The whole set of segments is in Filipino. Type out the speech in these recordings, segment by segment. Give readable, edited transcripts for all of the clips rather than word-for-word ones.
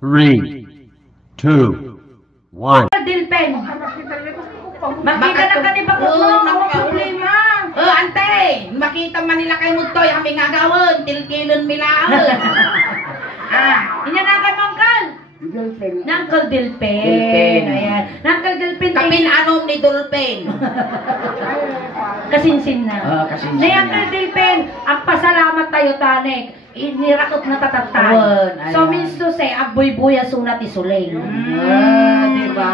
3, 2, 1. Dilpen. Makita na ka ni Bakot mo, ako problema. Ante, makita man nila kay Mutoy, kami nga gawin, tilkilon milaon. Inyanakan mo, Uncle. Nangkel Dilpen. Ayan. Nangkel Dilpen. Kapin-anom ni Dulpen. Kasinsin na. Kasinsin na. na. Nangkel Dilpen, ang pasalamat tayo, Tanek. Inirakot na tatatay. So means to say, agboy-boy sunat isuling. Diba?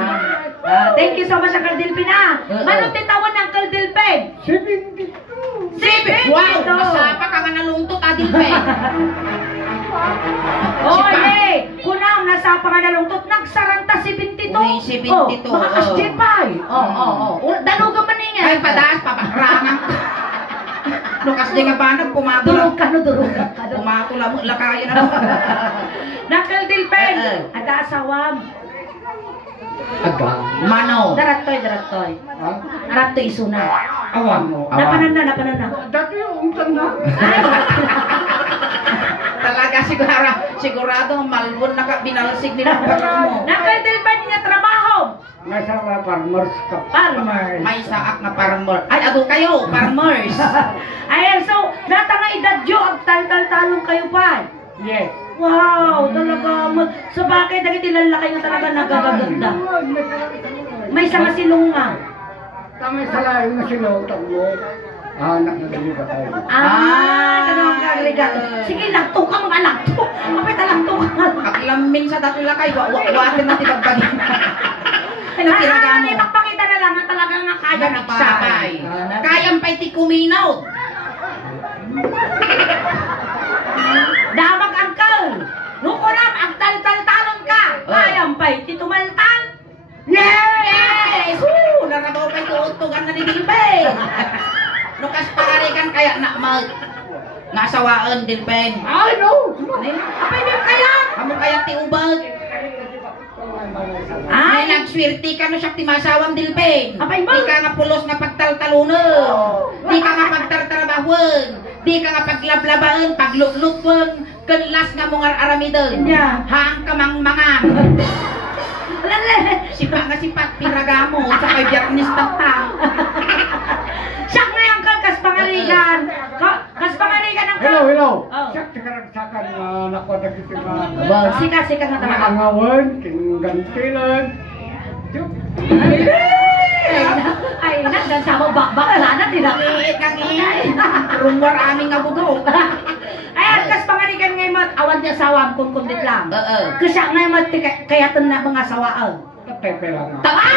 Thank you so much, Uncle Dilpen, Manong titawan ng Uncle Dilpen? 72. Wow! Masapa ka nga nalungtot, Dilpen. Oye! Kunaw, nasapa nga nalungtot, nagsaranta 72. Uy, 72. Makakasjipay. Dalugan man niya. Ay, padaas, papakrangan. Lukas di nga ba, nagpumato Durog ka, no, durog ka. Pumato lang mo, lakayan na. Uncle Dilpen, ada asawam. Mano. Daratoy. Aratoy isuna. Awang mo. Napanan na. Dati yung na. Talaga sigurado malbon na binalsig nila mo. Uncle Dilpen niya trabaho. May sa farmers ka. Farmers. May saak na farmer. Ay, ado kayo, farmers. Ayan, so, data nga edad nyo, ang tal-tal-talong kayo pa. Yes. Wow, talaga. So, bakit nagitilalaki kayo talaga nagagaganda? May sama silunga. Tama sa layo na sila mo. Anak na dali ba tayo? Tanong ka, Rigato. Sige, lagto ka mga lagto. Kapit lagto ka. Kaklamin sa datula kayo, wawatin na tinagbagin. Ay, natiraga mo. Ipagpakita na lang na talaga nga kaya na Sabay. Kayang pa'y tikuminaw. Damag Uncle. Nukulam, ang tal-tal-talon ka. Kayang pa'y titumaltal. Yes! Narabaw pa'y tuutugan na ni Dilpen. Lukas pangarikan kaya na nasawaan Dilpen. Ay, no! Apay din kaya? Amo kaya tiubag. Ay, nagswerte ka no siya timasawang Dilpen. Apay mo? Di ka nga pulos nga pagtaltalunan. Di ka nga pagtartrabahuan. Di ka nga paglablabaan, pagluklukwan. Kanlas nga mong aramidon. Haang ka mang mangang. Sipa nga sipat, piraga mo. Sa kay Biyernes tagtang. Siyak na yung kas pangarigan. Kas pangarigan ang Hello. Siyak sa karagsakan na nakuha na kita nga. Sika nga tama. Angawan, kingantilan. Ay, dan sama bak-bak sana tidak. Iit kang iit. Rumor aming nga bugok. Ay, kas pangarigan ngayon mat, awan niya sawam kung kundit lang. Kasi ngayon mat, kaya na mga sawaan. Katepe lang nga. Tama!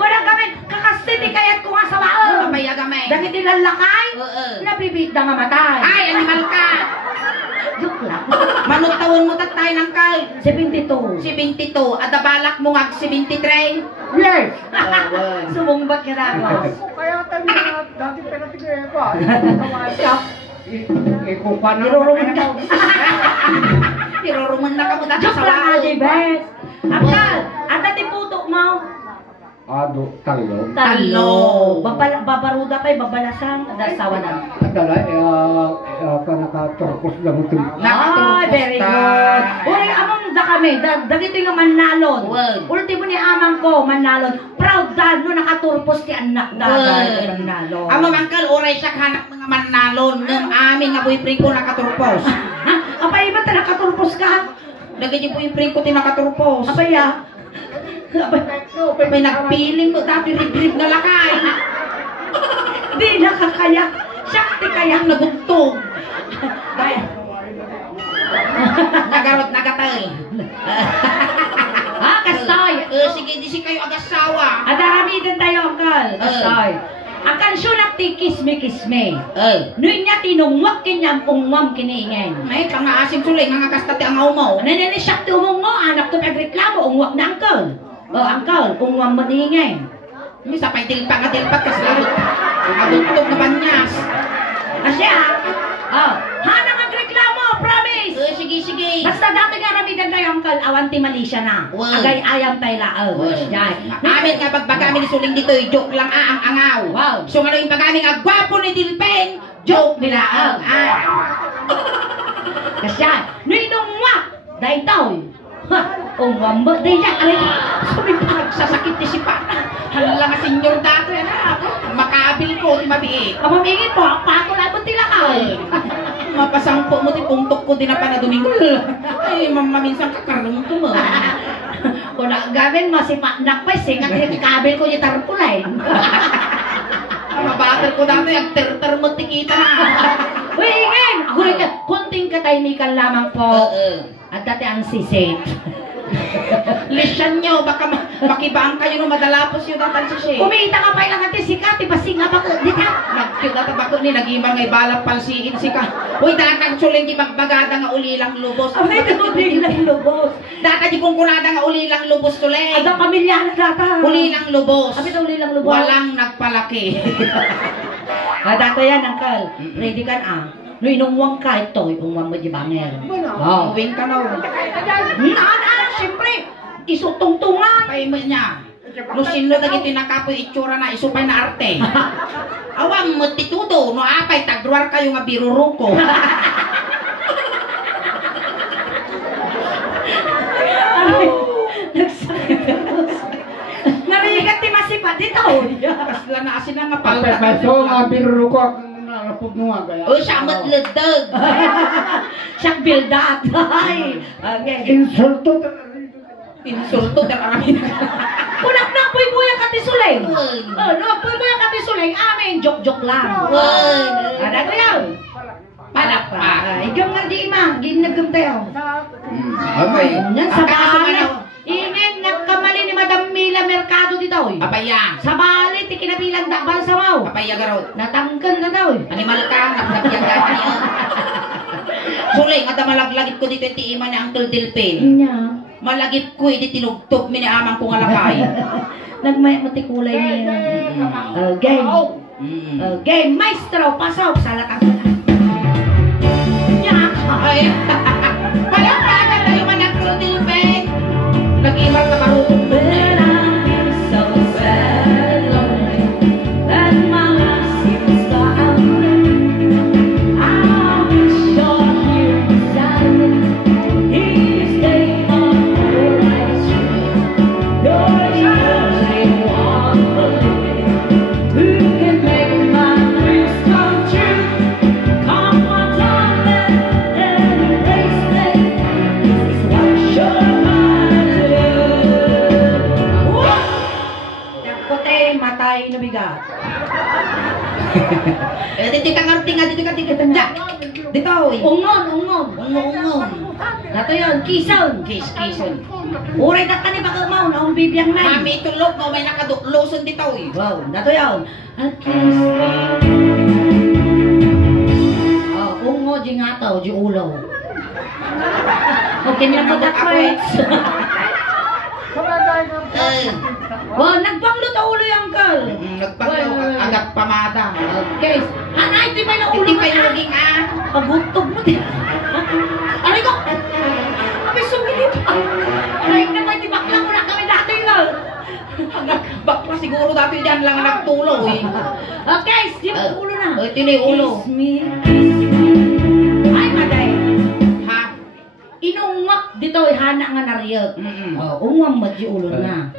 Wala kami, kakastiti kaya't kung asawaan. Kamaya gamay. Dahil nilalakay, nabibig na nga matay. Ay, animal ka. Joke lang. Manot tawon mo tatay ng kay. 72. 72. At balak mo nga 73. Yes! Sumungbat ka na ako. Kaya tayo na dati pinatigay pa. Ikupa na. Niruruman ka. Tiruruman na ka mo dati Joke sa lang nga, wao. Jibes. Akal, at dati puto mo. Talo. Babaruda pa'y babalasang, dasawa na. Adala, nakaturkos lang ito. Ay, very good. Uri, among da kami, dagito yung manalon. Ultimo ni amang ko, manalon. Proud dad no, nakaturpos ti anak dad. Manalon. Amo mangkal, oray siya hanap mga manalon. Ng aming nga boyfriend ko nakaturpos. Apay ba ta nakaturpos ka? Lagi yung boyfriend ko tinakaturpos. Apay ya? May nagpiling ko dati rib-rib na lakay. Di nakakaya. Sakti kaya. Nagugtog. Nagarot nagatal. Kastoy. Sige, di si kayo agasawa. Adarami din tayo, Uncle. Kastoy. Ang kansyon at ti kisme-kisme. Nuy niya tinungwak kinyam ungwam kiniingen. May pang-aasim suling nga kastati ang mo. Nanini siya tumong mo, anak to pagreklamo, ungwak na Uncle. Uncle, ungwam mo niingen. Misa pa'y dilpa nga dilpat kasi agutog na banyas. Asya, hanang agreklamo, promise. Sige. Basta dati nga ramidan tayo, Uncle, awan ti Malaysia na. Agay ayam tayo laang. Amin nga pagpagami ni suling dito, joke lang ang angaw. Wow. So nga yung pagami nga gwapo ni Dilpen, joke nila ang. Kasya, nuy nungwak. Dahil tao eh. Ha! O wamba, dahil yan, aray, sumipag. Sasakit ni si Pana. Hala nga senyor dato yan ha. Makabil ko, di mabiik. Kamamingin po, ang pako labot nila ka. Mapasangpo mo, ti pungtok ko din na pa na Domingo. Ay, maminsan kakarong ko mo. Kung nagamin mo, si Paknak pa, singat yung kabil ko yung tarpulay. Mabagal ko dati, ang ter-ter mo tikita na. Uy, ingin! Gulit ka, kunting katahimikan lamang po. At dati ang sisate. Lisyan nyo, baka makibaan kayo nung madalapos yun ang tansisay. Kumita ka pa ilang ati sikat, ibasing nga bako, di ka? Nagkyut at bako ni, nag-ibang ngay balak palsiin si ka. Uy, datang suling di magbagada nga ulilang lubos. Amay ka ulilang lubos. Data di kong kunada nga ulilang lubos tuloy. Aga pamilyana data. Ulilang lubos. Kami na ulilang lubos. Walang nagpalaki. Dato yan, Uncle. Ready ka na. No inungwang ka ito, inungwang mo di banger. Oh, uwing ka na. Siyempre, isutungtungan. Pay mo niya. Lusin lo dagiti nakapoy itsura na isupay na arte. Awang matitudo, no apay tagruar kayo nga biruruko. Nagsakit ako. Narigat ti masipa dito. Kasla na asin na nga palta. Peso nga biro ko ako nakapag nga kaya. O siya matledeg. Siyak bildat. Okay. Insulto. Insulto der aramin. Kunak na po'y buya katisuleng. No, po'y buya katisuleng. Amin, joke-joke lang. Ada ko yan. Palakpak. Ikaw nga di ima, ginagam tayo. Okay. Yan sa balit. Ingin, nagkamali ni Madam Mila Mercado dito. Apaya. Sa balit, ikinabilang dakbal sa mau. Apaya garot. Natangkan na daw. Animal ka, nagdapyagan niya. Sulay, nga malaglagit ko dito yung tiima ni Uncle Dilpin. Inya. Malagip ko, hindi tinugtog mi ni amang kong alakay. Nagmay matikulay niya. Game. Game. Maestro, pasok sa latang. Ay, palakpakan tayo man Uncle Dilpin. Nag-imal na marunong mo na. Matay na bigat. Dito ka ngarti nga, dito ka tanda. Dito, Ungon. ungon. Nato yun, kison. Kison. Uray na ka ni baka mau na ang bibiyang na. Mami, tulog mo, may nakadukloson dito. Wow, nato yun. At kiss me. Ungo, di nga tao, di ulo. Okay na pag ako eh. Wow, nagpanglot ang ulo yung girl. Nagpanglaw, agad pamada. Okay. Anay, di ba yung ulo Hindi ka kayo na? naging Pagutog mo din. Aray ko! Kami sumilip. Aray naman, di bakla mo na kami dati girl. Bakla siguro dati dyan lang nagtulo eh. Okay, di ba ulo na? Ito na yung ulo. Kiss me. Ay, maday. Ha? Inungwak dito, hana nga nariyag. Oh. Ungwang mo di ulo na.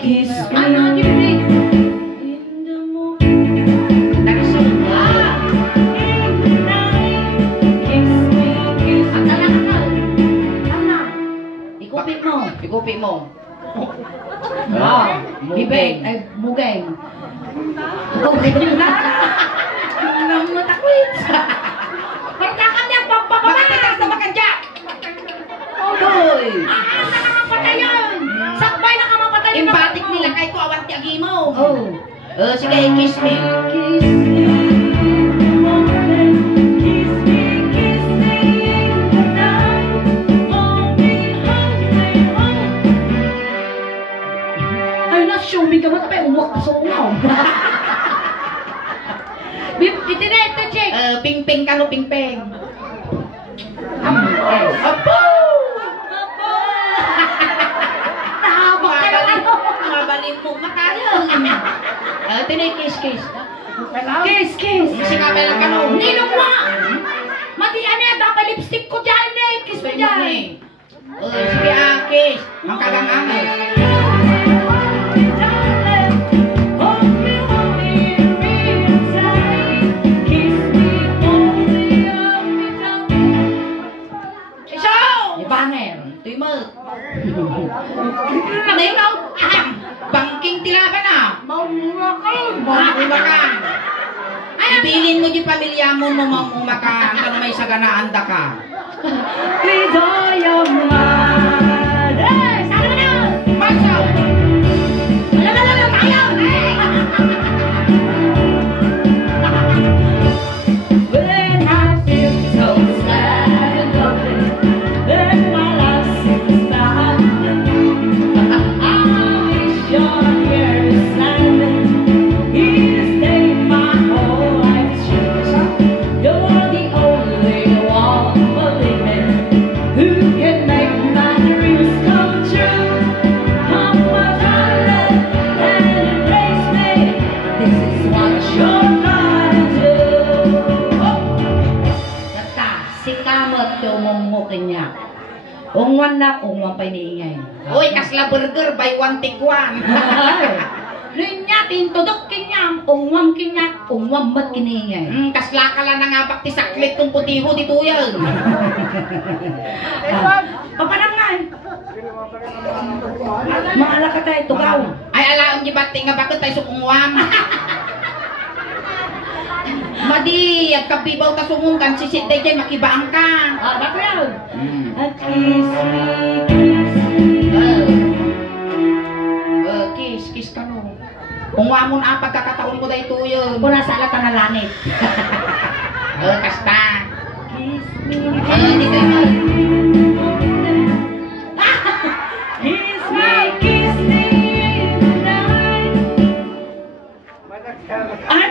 Kiss me. Ano, di ba? In the morning. Narisol. In the night. Kiss me, kiss me. Ana. Ikupit mo. Ikupi mo. Bibeng. Ay, mugeng. Mugeng na. Nang matakwit. Pagkakan niya, pampapapata. Makatitas na makadyak. Odoy. Nakakapatay yun. Sakbay nakamapatay yun. Impatik nila kay ko awan tiagi mo. Oh. Sige, kiss me. Kiss me in the morning. Kiss me in the night. Hold me, hold. Ay, na-show me ka mo. Tapos umuwak pa sa ungaw. Itinete, check. Ping-ping ka no, ping-ping. Apo! Nahabak ka na ano? Mabalin mo makayo. Ito na yung kiss. Kiss. Si Kapel ka no. Ninong mo! Matiyan eh, dapat lipstick ko dyan eh. Kiss mo dyan. Sige akis, ang kagang-angos. Bangking tilaban na. Maumumakan. Ibilin mo di pamilya mo maumumakan. Hanggang may saganaan da ka. Sana na! Masaw! Alam! Ayaw! When I feel so sad and lonely, then my last seems bad. Ungwan na, ungwan pa iniingay. Uy, kasla burger, buy one take one. Linya, tintudok kinyam, ungwan kinyak, ungwan mat kiniingay. Kasla ka lang na nga bakti saklit kung putiho dito yan. Papanangay. Maala ka tayo, tugaw. Ay, alaang gibati nga bakit tayo sukungwam. Madi, agkabibaw ta sumungkan, sisit day kay makibaang ka. Bako yan. Kiss ka no. Kung wamon pagkakataon ko dahito yun. Kung nasa alat na langit. Kasta. Kiss me. Di kayo mo. Kiss me tonight.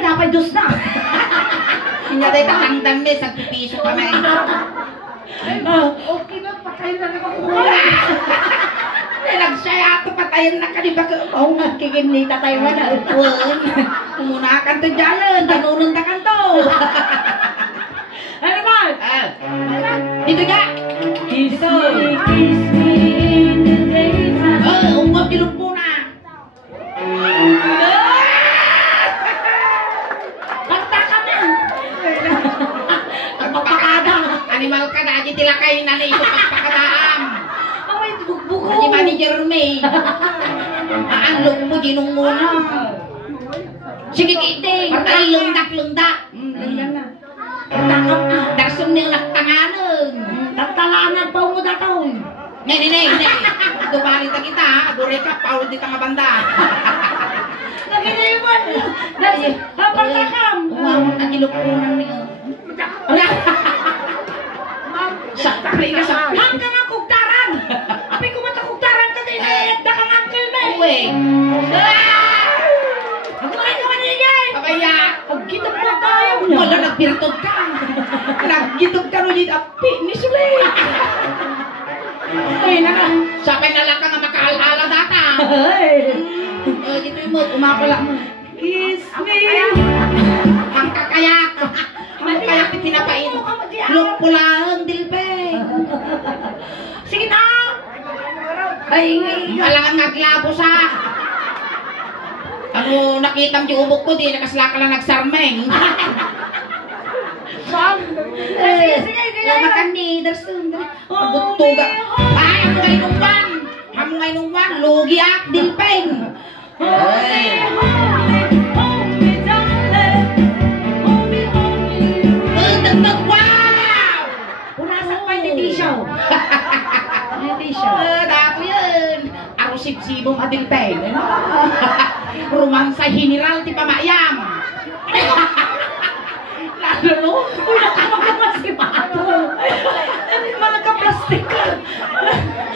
Dapat dos na. Hindi tayo tatangdan me, sagpipiso ka may. Okay na, patayin na naman ko. Nagsaya ako, patayin na ka, di ba? Oo nga, kikimnita tayo mo na. Kumunakan to dyan, tanunong ta kanto. Ano ba? Dito ka. Kiss me in the daytime. Umwag dilog mo na. Kanta ka na. Ang papakada. Animal ka na, di tilakay na na ito pagpakadaam. Ay, buko. Di manager May. Aanlog mo, ginong muna. Sige, kiting. Ay, lundak-lundak. Darsong niyang naktanganan. Tatalangan pa mo dataw. Nay. Dumarin ta kita, aduray ka, paul di nga banda. Naginiwan. Hapatakam. Umamon na gilupunan niya. Sakari ka sa... Ang ka nga kugtaran. Api ko matakugtaran ka din eh. Dakang uncle me. Uwe. Ako ay naman niyay. Kabaya. Pagkitag mo tayo. Wala, nagbirtod ka. Naggitog ka rin api ni Sule. Uy, sapay na lang ka nga makaal-ala data. Dito yung mo, umapala mo. Kiss me. Ang kakayak. Ang kakayak pinapain. Lupulaan, dilpe. Sige na. Ay, Alangan naglabo sa. Ano, nakita mo yung ubok ko, di nakaslaka lang nagsarmeng. sige. Makan ni, darsun. Pagbutuga. Ay, amo ngay nung wan, lugi ak, dilpeng. Wow! Punasan pa yung tisyaw. Dako yun. Aro sibsibong adilpeng. Romansa general ti pamayam. Lalo, wala ka magkakasipato. Ano yung mga kaplastik ka?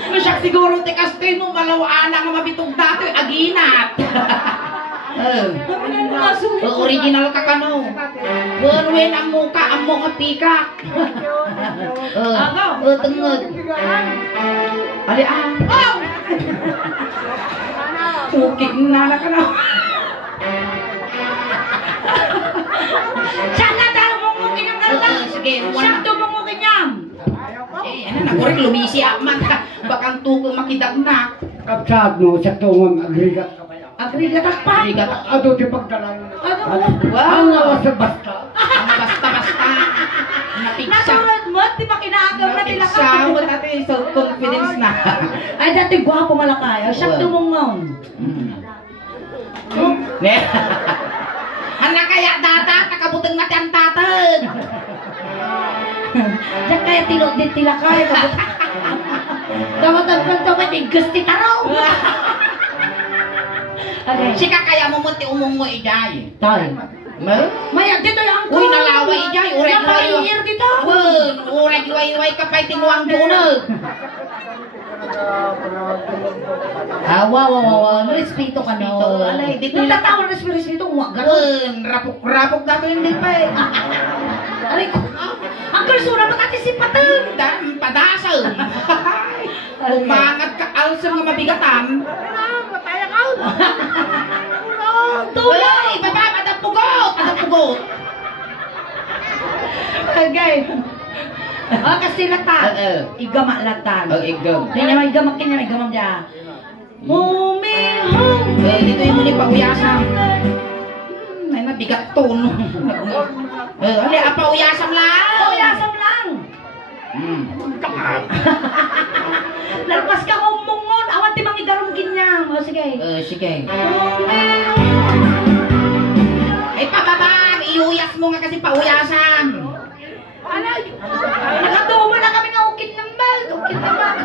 Masyak siguro ti kastino malawaan nga mabitog dato aginat. Original ka kano. Wen ang muka ang mga pikak. Tengod. Ali ang. Ukik na ka na. Sana daw mong ang kalta. Sige, Sakto mong nyam. Ano na, kurek lumisi aman ka. Bakang tukong makidagnak. Kapsad mo sa tungong agrigat ka pa yan. Agrigatak pa. Agrigatak. Ato di pagdalang. Ano? Ang awas sa basta. Ang basta-basta. Napiksa. Nasunod mo, di ba kinaagaw na nila Napiksa ka? mo natin yung self-confidence na. Ay, dati gwapo malakay. Siya tumungon. Ne? Anak kaya data, nakabutang mati ang tatag. Diyan kaya tilot din tilakay. Dapat ang dapat gusti taraw. Okay. Sika kaya mo munti umungo ijay. Tay. Maya dito yung angkol. Uy, nalaway ijay. Ureg Napahihir dito. Ureg iway-iway kapay tinuang dunag. Wow. Respeto ka no. Respeto, alay, dito Nung yung- tatawa na respeto, huwag ganun. Rapok-rapok na to hindi pa eh. Aray ko. Ang kalsura mo natin si Pateng. Padasal. Umangat ka alsam nga mabigatan. Tulay. Uy, baba, adang pugot. Okay. Kasi latan. Igama latan. igam. Hindi naman igama kanya, igama niya. Humihong. Dito yung muli pauyasam. Ay, mabigat to, no? Ali, pauyasam lang. Pauyasam lang. Lalpas ka umungon. Awan ti mang igarong kinyam. O sige. Sige. Humihong. Ay, pababa. Iuyas mo nga kasi pauyasam. Alay. Nakatuwa na kami ng ukit ng bag. Ukit ng bag.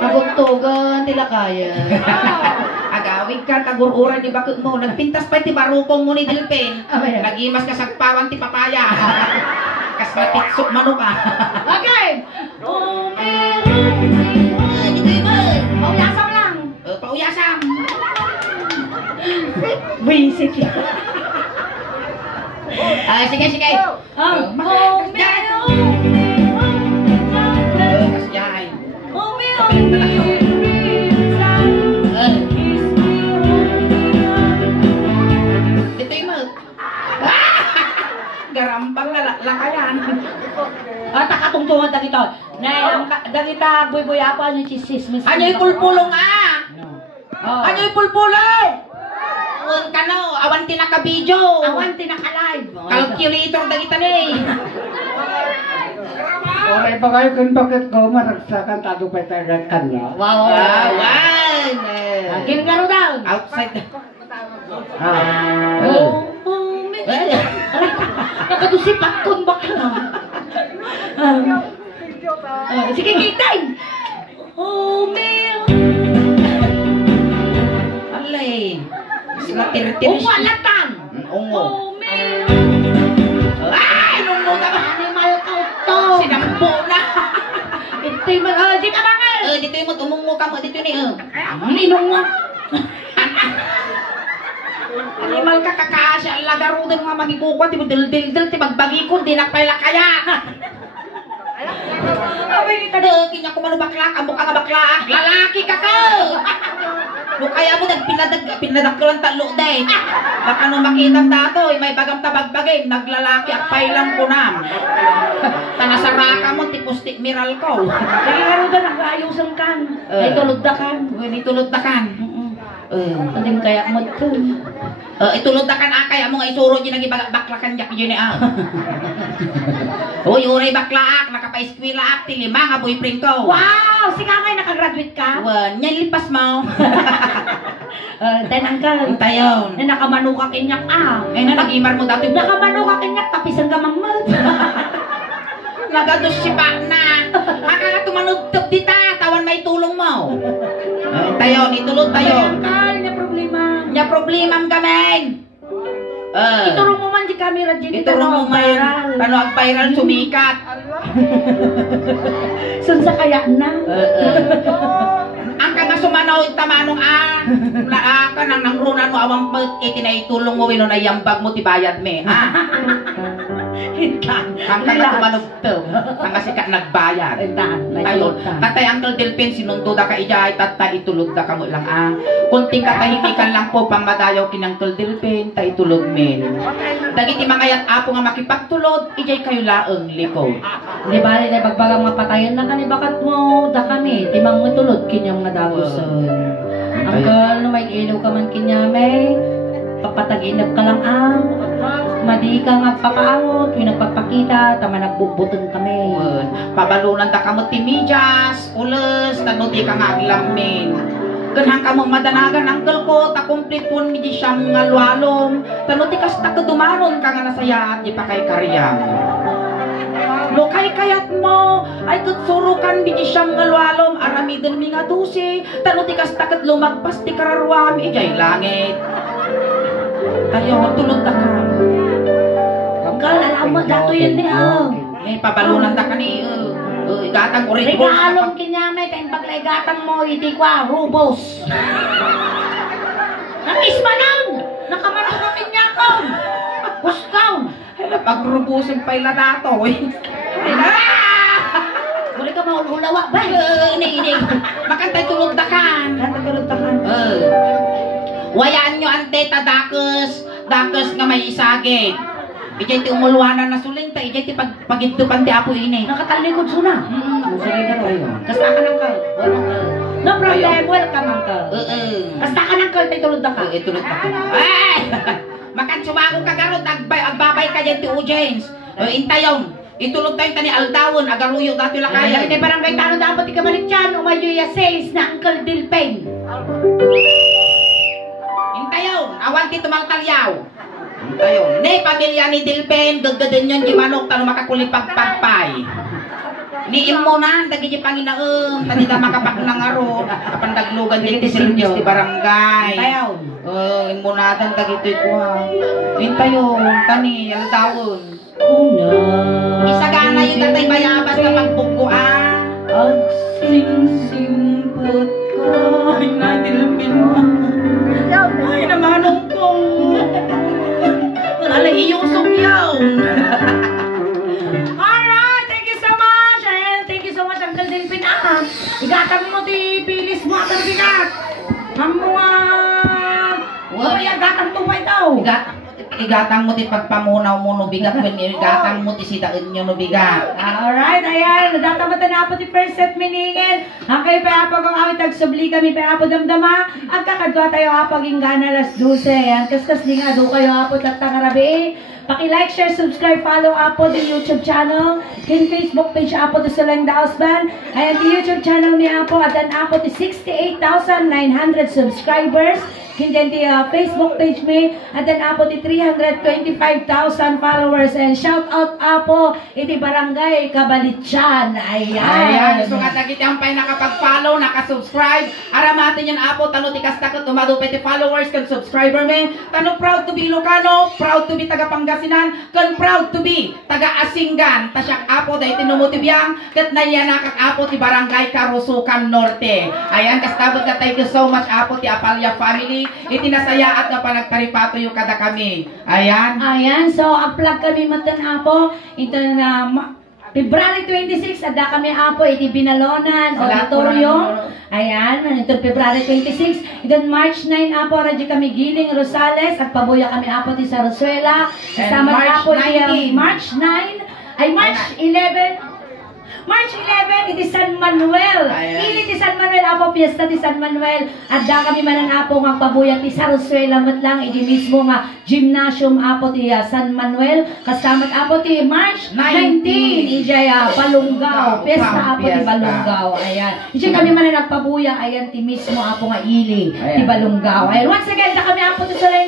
Pagugtugan, tila kaya. Agawig ka, tagururan ni bakit mo. Nagpintas pa ti barupong mo ni Dilpen. Nagimas ka sagpawan ti papaya. Kas matitsok mano ka. Okay. Dito yung Pauyasam lang. pauyasam. Wisit yan. Sige. Kasyahay. Dito yung garambang lakayan. Takatungtungan dagito. Dagita boy apa ni chismis. Ano yung pulpulong Ano yung pulpulong? Kano, awan tinaka-video. Awan tinaka-live. Calculator dagita ni. Oray pa kayo kung bakit ko maragsakan tado pa tayo kanya. Wow. Awan. Akin garo daw. Outside. Nakadusipat kun bakla. Sige kitay. Alay. Sila tiri-tiri. Umalatan. Ungo. Ay, nungo na ba? Animal ka to. Sinampo na. Ito yung di ka bangal. Dito yung umungo ka mo. Dito ni. Ninong mo. Animal ka kakasya. Lagaro din mga magikukuha. Di mo dil-dil-dil. Di magbagikon. Di nakpayla kaya. Abay kita doon. Kinya ko manubaklak. Amo ka nga baklak. Lalaki ka ka. Kaya mo nagpinadag ko lang talo day. Baka nung makita dato, may bagam tabagbagay, naglalaki at pailang ko na. Tanasaraka mo, tipustik miral ko. Sige nga rin nag-aayusan kan. Ay tulod na kan. Itulod na kan. Hindi mo kaya mo ito. Itulod na kan kaya mo nga isuro dyan baklakan yak yun eh. Uy, uray baklaak, nakapa-eskwila ak, tilima nga boyfriend ko. Wow! Sige nga nakagraduate ka. Nyan lipas mo. Tenang ka. Tayon. Na nakamanuka kinyak Ay na, nag-imar mo dati. Nakamanuka kinyak tapisan ka mamad. Nagados si pa na. Haka nga tumanugtog dita, tawan may tulong mo. Tayon, itulog tayon. Niya problema. Nya problema ang kameng. Iturong mo man di camera dyan. Iturong mo man. Tano ang viral sumikat. Sun sa kaya na. Ang ka nga sumanaw tamanong ka nang nangrunan mo awang pet itinaitulong mo wino na yambag mo tibayad me ha. Kang kang kumanugtog. Ang kasi ka nagbayad. Tayo, tatay Uncle Delpin, sinundo da ka ijay, tatay itulog da ka mo lang ang. Kunting katahimikan lang po, pang madayaw kinang Uncle Delpin, ta itulog men. Dagiti mangayat apo nga makipagtulog, ijay kayo laeng likod. Di bali na bagbagang mapatayan na kani bakat mo da kami, timang matulod kinyang nga dagos. Uncle, no may ilaw ka man kinyame, papataginap ka lang ang. Madi ka nga papaangot, yung nagpapakita, tama nagbubuton kami. Pabalunan da kamo timidyas, ules, tano di ka nga aglamin. Ganhan ka mo madanagan Uncle ko, ta complete one mi di siyam nga lualom. Tano ti kasta ka dumanon ka nga nasaya at di pa kay karyam. Lokay kayat mo, ay tutsurukan mi di siyam nga lualom, aramidon mi nga dusi. Tano ti kasta kat lumagpas ti kararwam, ijay langit. Tayo, tulog da ka. Uncle, alam mo, dato yun niya. May pabalunan da ka ni, igatang orange balls. Regalong kinyame, kayong paglaigatang mo, hindi kwa, rubos. Nakisma lang! Nakamarang kami niya ko! Guskaw! Pagrubusin pa ila dato, Muli ka maululawa ba? Ini. Makantay tulog da kan. Natagulog takan. Wayaan nyo ante ta dakes nga may isagit. Ijay ti umulwanan na suling ta, ijay ti pagiddupan ti apo ini. Nakatalikod suna. Sige na tayo. Kasta ka ng kal. No problem, welcome uncle. Kasta ka ng kal, tay tulog da ka. Tulog da ka. Ay! Makan sumago ka garot, agbabay ka dyan ti James. Intayon. Itulog tayo tani Aldawon, agaruyo dati lang kaya. Hindi barangay tanong dapat ikabalik dyan, umayuya says na Uncle Dilpen. Intayon, awan ti tumang talyaw. Intayon, ne pamilya ni Dilpen, gagdaden yun di manok, tano makakulit pagpagpay. Niim mo na, dagi di Panginoon, tani na makapak ng aro, kapandaglugan di service di barangay. Intayon. Imo na tan dagi ito'y kuha. Intayon, tani, Aldawon. Isagana yung tatay bayabas na pagbukuan. At sing-simpot ka, Dilpin mo. Ay, namanong ko. Wala iyusok yaw. Alright, thank you so much. And thank you so much, Uncle Dilpin. Igatang mo di bilis mo ang bigat. Ang mga... Wala yung gatang tupay daw. Igatang mo ti pagpamunaw mo no bigat when igatang mo ti sidaan nyo no bigat. Alright, ayan. Nadatamatan na po ti first set miningin. Ang kayo pa apag ang awit tagsubli kami pa apo damdama. Ang kakadwa tayo apag ingana las 12. Ayan, kaskas di nga do kayo apo tatangarabi. Paki-like, share, subscribe, follow apo di YouTube channel. Kin Facebook page apo ti Sulang the Husband. Ayan, di YouTube channel mi apo. At dan apo ti 68,900 subscribers. Kindiyan ti Facebook page me, at then apo ti 325,000 followers, and shout out apo iti barangay Kabalityan. Ayan. So nga dagiti ang pay nakapag-follow, nakasubscribe. Aramatin yan apo, tano ti kastakot umadupay ti followers kan subscriber me. Tano proud to be Ilocano, proud to be taga Pangasinan, kan proud to be taga Asingan. Tasyak apo dahi tinumutibiyang kat nayanakak apo ti barangay Karusukan Norte. Ayan, kastabot ka, thank you so much apo ti Apalya family. Itinasaya at na panagtaripato yung kada kami. Ayan. Ayan, so upload kami matan apo. Ito na February 26, ada kami apo, iti Binalonan, auditorium. Ayan, ito February 26. Ito March 9 apo, radyo kami Giling, Rosales, at pabuya kami apo ti Sarsuela. Kasama apo ti March 9, ay March 11. March 11, iti San Manuel. Ili ti San Manuel, apo, piyesta ti San Manuel. At da kami manan apo nga pabuyan ti Sarsuela matlang, iti mismo nga gymnasium apo ti San Manuel. Kasamat apo ti March 19, ijay Balungaw. Piyesta apo ti Balungaw. Ayan. Ijay kami manan nagpabuyan, ayan ti mismo apo nga ili ti Balungaw. Ayan. Once again, da kami apo ti Sulang